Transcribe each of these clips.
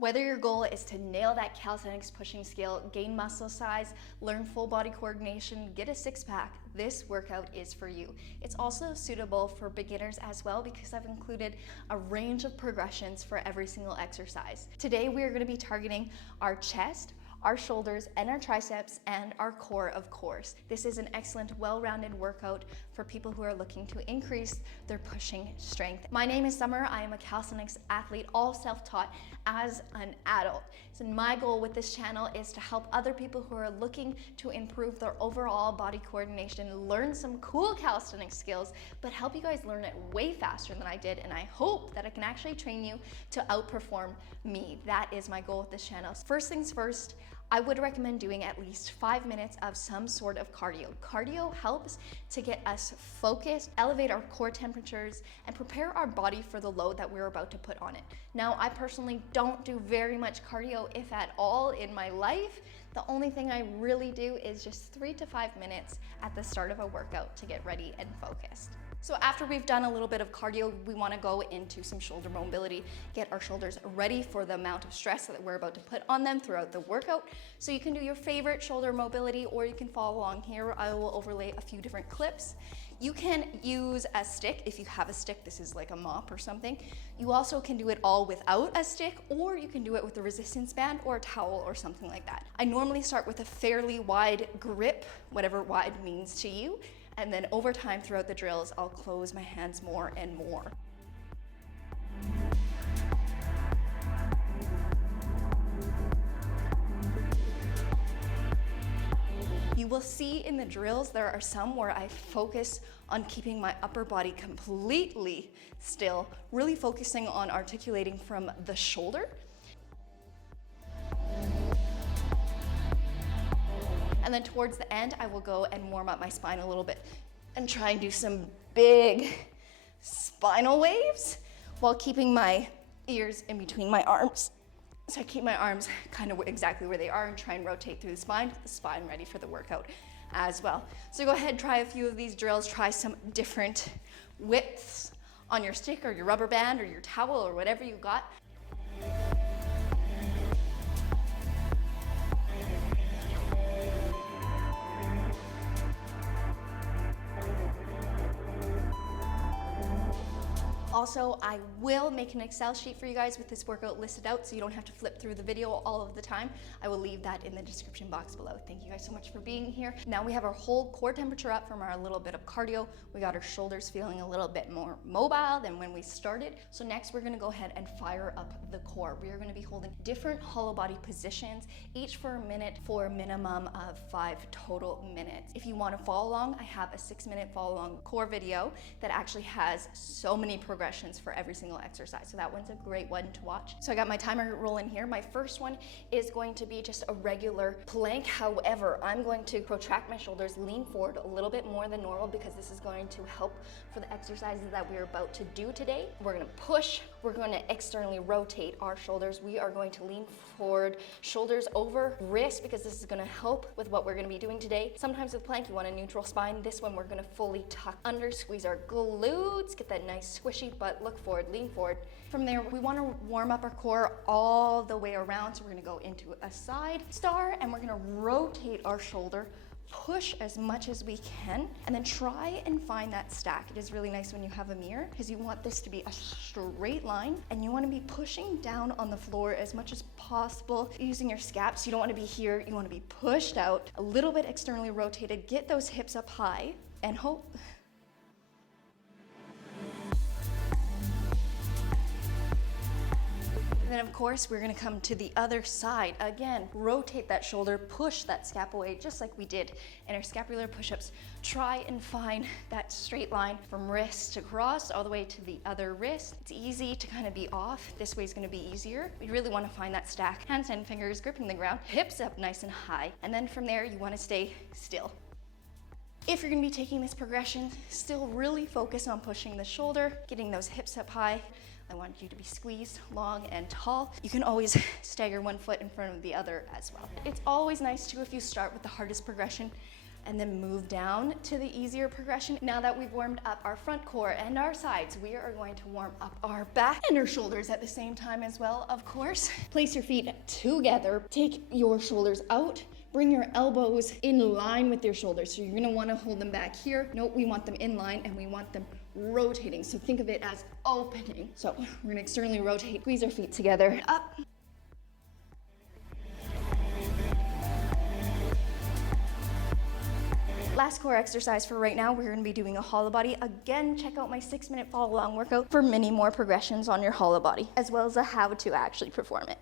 Whether your goal is to nail that calisthenics pushing skill, gain muscle size, learn full body coordination, get a six-pack, this workout is for you. It's also suitable for beginners as well because I've included a range of progressions for every single exercise. Today we are going to be targeting our chest, our shoulders, and our triceps, and our core, of course. This is an excellent, well-rounded workout for people who are looking to increase their pushing strength. My name is Summer. I am a calisthenics athlete, all self-taught as an adult. So my goal with this channel is to help other people who are looking to improve their overall body coordination, learn some cool calisthenics skills, but help you guys learn it way faster than I did, and I hope that I can actually train you to outperform me. That is my goal with this channel. First things first, I would recommend doing at least 5 minutes of some sort of cardio. Cardio helps to get us focused, elevate our core temperatures, and prepare our body for the load that we're about to put on it. Now, I personally don't do very much cardio, if at all, in my life. The only thing I really do is just 3 to 5 minutes at the start of a workout to get ready and focused. So after we've done a little bit of cardio, we want to go into some shoulder mobility, get our shoulders ready for the amount of stress that we're about to put on them throughout the workout. So you can do your favorite shoulder mobility, or you can follow along here. I will overlay a few different clips. You can use a stick if you have a stick. This is like a mop or something. You also can do it all without a stick, or you can do it with a resistance band or a towel or something like that. I normally start with a fairly wide grip, whatever wide means to you. And then over time throughout the drills, I'll close my hands more and more. You will see in the drills, there are some where I focus on keeping my upper body completely still, really focusing on articulating from the shoulder. And then towards the end, I will go and warm up my spine a little bit and try and do some big spinal waves while keeping my ears in between my arms. So I keep my arms kind of exactly where they are and try and rotate through the spine, get the spine ready for the workout as well. So go ahead, try a few of these drills, try some different widths on your stick or your rubber band or your towel or whatever you got. Also, I will make an Excel sheet for you guys with this workout listed out so you don't have to flip through the video all of the time. I will leave that in the description box below. Thank you guys so much for being here. Now we have our whole core temperature up from our little bit of cardio. We got our shoulders feeling a little bit more mobile than when we started. So next we're gonna go ahead and fire up the core. We are gonna be holding different hollow body positions, each for a minute for a minimum of 5 total minutes. If you wanna follow along, I have a 6-minute follow along core video that actually has so many progressions for every single exercise. So that one's a great one to watch. So I got my timer rolling here. My first one is going to be just a regular plank. However, I'm going to protract my shoulders, lean forward a little bit more than normal because this is going to help for the exercises that we're about to do today. We're gonna push, we're gonna externally rotate our shoulders. We are going to lean forward, shoulders over wrist, because this is gonna help with what we're gonna be doing today. Sometimes with plank, you want a neutral spine. This one, we're gonna fully tuck under, squeeze our glutes, get that nice squishy butt, look forward, lean forward. From there, we wanna warm up our core all the way around. So we're gonna go into a side star and we're gonna rotate our shoulder, push as much as we can, and then try and find that stack. It is really nice when you have a mirror because you want this to be a straight line and you want to be pushing down on the floor as much as possible using your scaps. You don't want to be here, you want to be pushed out, a little bit externally rotated, get those hips up high and hope. And then of course, we're gonna come to the other side. Again, rotate that shoulder, push that scap away, just like we did in our scapular push-ups. Try and find that straight line from wrist to cross all the way to the other wrist. It's easy to kind of be off. This way is gonna be easier. We really wanna find that stack. Hands and fingers gripping the ground, hips up nice and high. And then from there, you wanna stay still. If you're gonna be taking this progression, still really focus on pushing the shoulder, getting those hips up high. I want you to be squeezed, long and tall. You can always stagger one foot in front of the other as well. It's always nice too if you start with the hardest progression and then move down to the easier progression. Now that we've warmed up our front core and our sides, we are going to warm up our back and our shoulders at the same time as well, of course. Place your feet together, take your shoulders out, bring your elbows in line with your shoulders. So you're gonna wanna hold them back here. No, we want them in line and we want them rotating. So think of it as opening. So we're gonna externally rotate, squeeze our feet together, up. Last core exercise for right now, we're gonna be doing a hollow body. Again, check out my 6-minute follow along workout for many more progressions on your hollow body, as well as a how to actually perform it.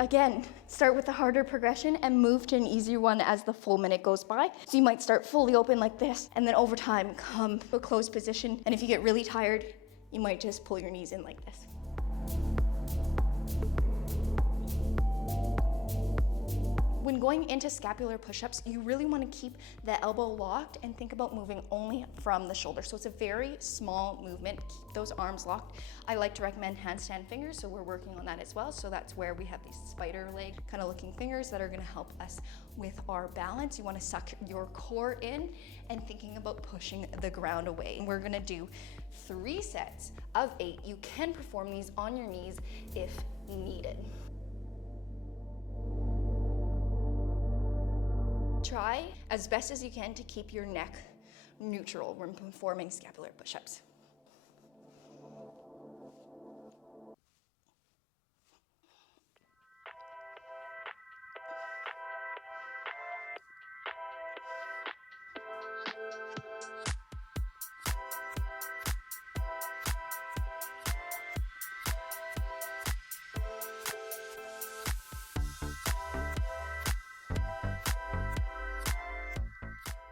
Again, start with the harder progression and move to an easier one as the full minute goes by. So you might start fully open like this, and then over time come to a closed position. And if you get really tired, you might just pull your knees in like this. When going into scapular push-ups, you really want to keep the elbow locked and think about moving only from the shoulder. So it's a very small movement. Keep those arms locked. I like to recommend handstand fingers, so we're working on that as well. So that's where we have these spider leg kind of looking fingers that are going to help us with our balance. You want to suck your core in and thinking about pushing the ground away. We're going to do 3 sets of 8. You can perform these on your knees if needed. Try as best as you can to keep your neck neutral when performing scapular push-ups.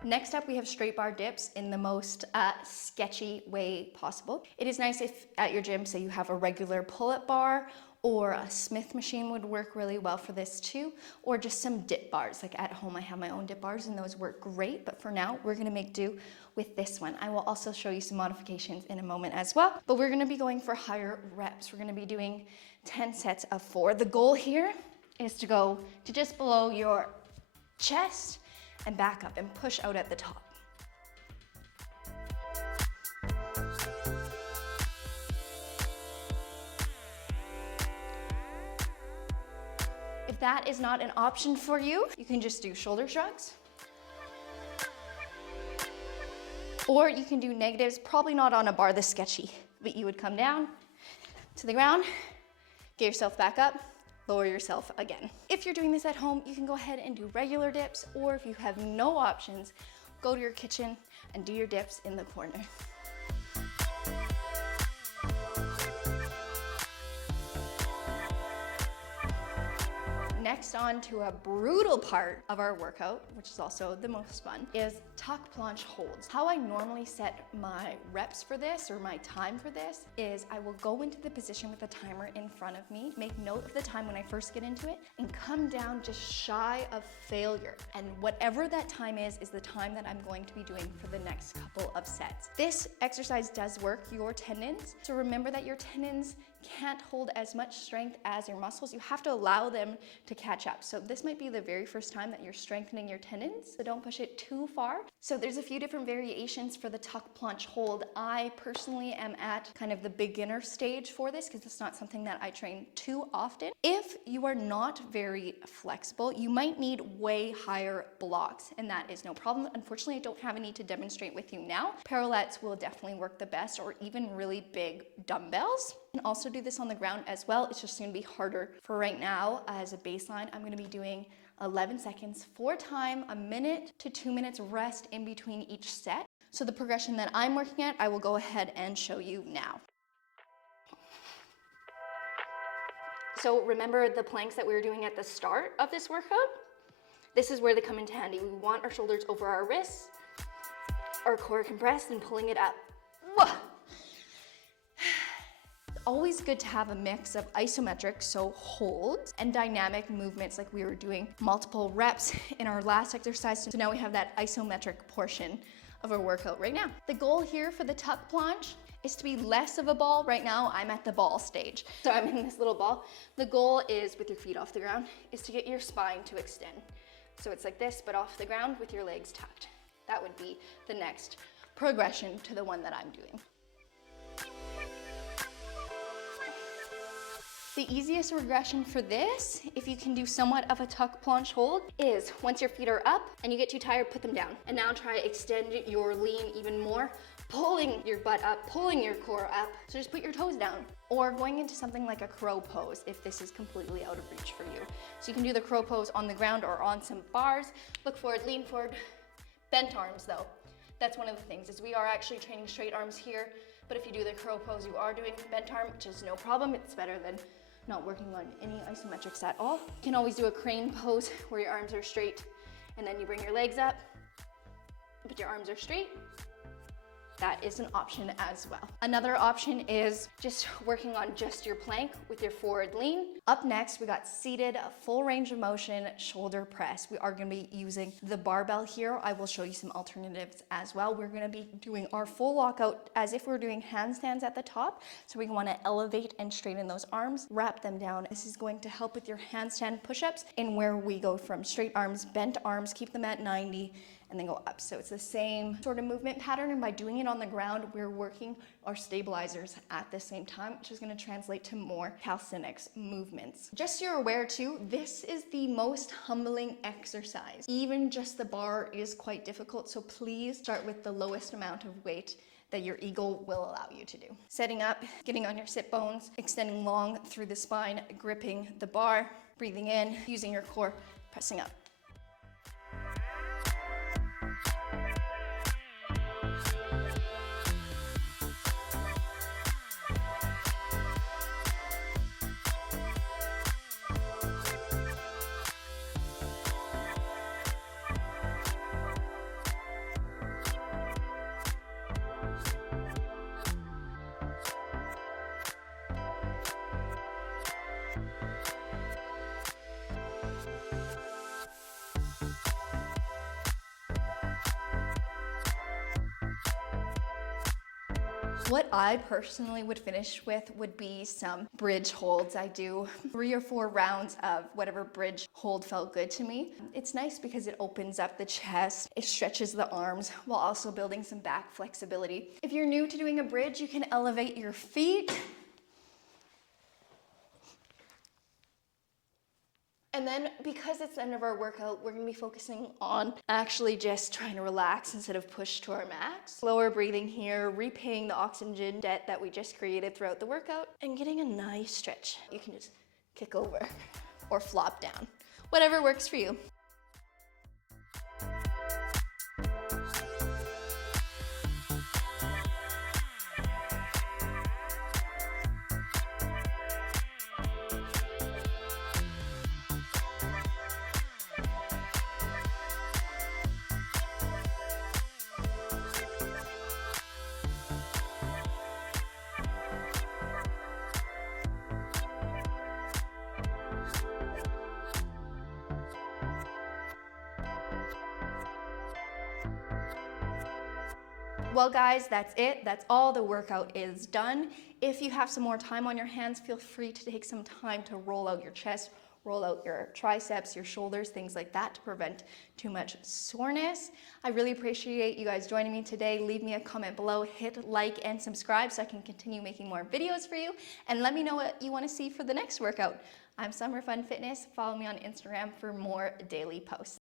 Next up, we have straight bar dips in the most sketchy way possible. It is nice if at your gym, say you have a regular pull-up bar, or a Smith machine would work really well for this too, or just some dip bars. Like at home, I have my own dip bars and those work great, but for now, we're gonna make do with this one. I will also show you some modifications in a moment as well, but we're gonna be going for higher reps. We're gonna be doing 10 sets of 4. The goal here is to go to just below your chest and back up and push out at the top. If that is not an option for you, you can just do shoulder shrugs. Or you can do negatives, probably not on a bar this sketchy, but you would come down to the ground, get yourself back up, lower yourself again. If you're doing this at home, you can go ahead and do regular dips, or if you have no options, go to your kitchen and do your dips in the corner. Next on to a brutal part of our workout, which is also the most fun, is tuck planche holds. How I normally set my reps for this, or my time for this, is I will go into the position with a timer in front of me, make note of the time when I first get into it, and come down just shy of failure. And whatever that time is the time that I'm going to be doing for the next couple of sets. This exercise does work your tendons, so remember that your tendons can't hold as much strength as your muscles. You have to allow them to catch up. So this might be the very first time that you're strengthening your tendons, so don't push it too far. So there's a few different variations for the tuck planche hold. I personally am at kind of the beginner stage for this because it's not something that I train too often. If you are not very flexible, you might need way higher blocks, and that is no problem. Unfortunately, I don't have any to demonstrate with you now. Parallettes will definitely work the best, or even really big dumbbells. You can also do this on the ground as well. It's just gonna be harder. For right now, as a baseline, I'm gonna be doing 11 seconds for time, a minute to 2 minutes rest in between each set. So the progression that I'm working at, I will go ahead and show you now. So remember the planks that we were doing at the start of this workout? This is where they come into handy. We want our shoulders over our wrists, our core compressed, and pulling it up. Always good to have a mix of isometric, so holds, and dynamic movements like we were doing multiple reps in our last exercise. So now we have that isometric portion of our workout right now. The goal here for the tuck planche is to be less of a ball. Right now, I'm at the ball stage. So I'm in this little ball. The goal is, with your feet off the ground, is to get your spine to extend. So it's like this, but off the ground with your legs tucked. That would be the next progression to the one that I'm doing. The easiest regression for this, if you can do somewhat of a tuck planche hold, is once your feet are up and you get too tired, put them down. And now try to extend your lean even more, pulling your butt up, pulling your core up. So just put your toes down. Or going into something like a crow pose if this is completely out of reach for you. So you can do the crow pose on the ground or on some bars. Look forward, lean forward. Bent arms though. That's one of the things, is we are actually training straight arms here. But if you do the crow pose, you are doing bent arm, which is no problem. It's better than not working on any isometrics at all. You can always do a crane pose where your arms are straight and then you bring your legs up, but your arms are straight. That is an option as well. Another option is just working on just your plank with your forward lean. Up next, we got seated, full range of motion, shoulder press. We are gonna be using the barbell here. I will show you some alternatives as well. We're gonna be doing our full lockout as if we're doing handstands at the top. So we wanna elevate and straighten those arms, wrap them down. This is going to help with your handstand push-ups, and where we go from straight arms, bent arms, keep them at 90, and then go up. So it's the same sort of movement pattern, and by doing it on the ground, we're working our stabilizers at the same time, which is gonna translate to more calisthenics movements. Just so you're aware too, this is the most humbling exercise. Even just the bar is quite difficult, so please start with the lowest amount of weight that your ego will allow you to do. Setting up, getting on your sit bones, extending long through the spine, gripping the bar, breathing in, using your core, pressing up. What I personally would finish with would be some bridge holds. I do 3 or 4 rounds of whatever bridge hold felt good to me. It's nice because it opens up the chest, it stretches the arms while also building some back flexibility. If you're new to doing a bridge, you can elevate your feet. And then, because it's the end of our workout, we're gonna be focusing on actually just trying to relax instead of push to our max. Slower breathing here, repaying the oxygen debt that we just created throughout the workout, and getting a nice stretch. You can just kick over or flop down, whatever works for you. Well guys, that's it. That's all. The workout is done. If you have some more time on your hands, feel free to take some time to roll out your chest, roll out your triceps, your shoulders, things like that to prevent too much soreness. I really appreciate you guys joining me today. Leave me a comment below, hit like and subscribe so I can continue making more videos for you, and let me know what you want to see for the next workout. I'm Summer Fun Fitness. Follow me on Instagram for more daily posts.